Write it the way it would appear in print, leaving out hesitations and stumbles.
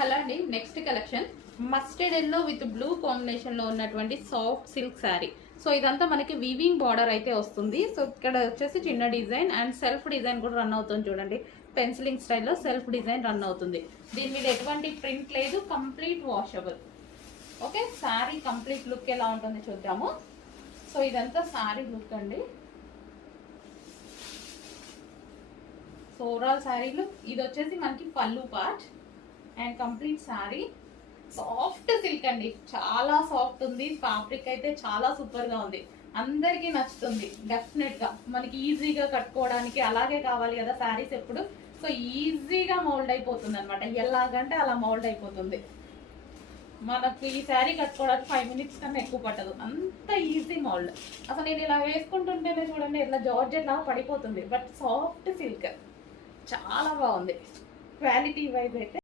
Hello అండి, next collection mustard yellow with blue combination లో ఉన్నటువంటి సాఫ్ట్ సిల్క్ శారీ. సో ఇదంతా మనకి వీవింగ్ బార్డర్ అయితే వస్తుంది. సో ఇక్కడ వచ్చేసి చిన్న డిజైన్ అండ్ సెల్ఫ్ డిజైన్ కూడా రన్ అవుతుంది. చూడండి, పెన్సిలింగ్ స్టైల్లో సెల్ఫ్ డిజైన్ రన్ అవుతుంది. దీని మీద ఎటువంటి ప్రింట్ లేదు, complete washable. Okay, sari complete look ఎలా ఉంటుంది చూద్దాము. సో ఇదంతా శారీ లుక్ అండి. సో ఓవరాల్ శారీ లుక్ ఇది వచ్చేసి మనకి పళ్ళు part and complete sari soft silk అండి. చాలా సాఫ్ట్ ఉంది. ఫ్యాబ్రిక్ అయితే చాలా సూపర్ గా ఉంది. అందరికీ నచ్చుతుంది డెఫినెట్ గా. మనకి ఈజీగా కట్టుకోవడానికి అలాగే కావాలి కదా శారీస్ ఎప్పుడు. సో ఈజీగా మౌల్డ్ అయిపోతుంది అనమాట. ఎలాగంటే అలా మౌల్డ్ అయిపోతుంది. మనకు ఈ శారీ కట్టుకోవడానికి 5 minutes కన్నా ఎక్కువ పట్టదు, అంత ఈజీ మౌల్డ్. అసలు నేను ఇలా వేసుకుంటుంటేనే చూడండి ఇట్లా జార్జెట్ లాగా పడిపోతుంది. బట్ సాఫ్ట్ సిల్క్ చాలా బాగుంది. క్వాలిటీ వైజ్ అయితే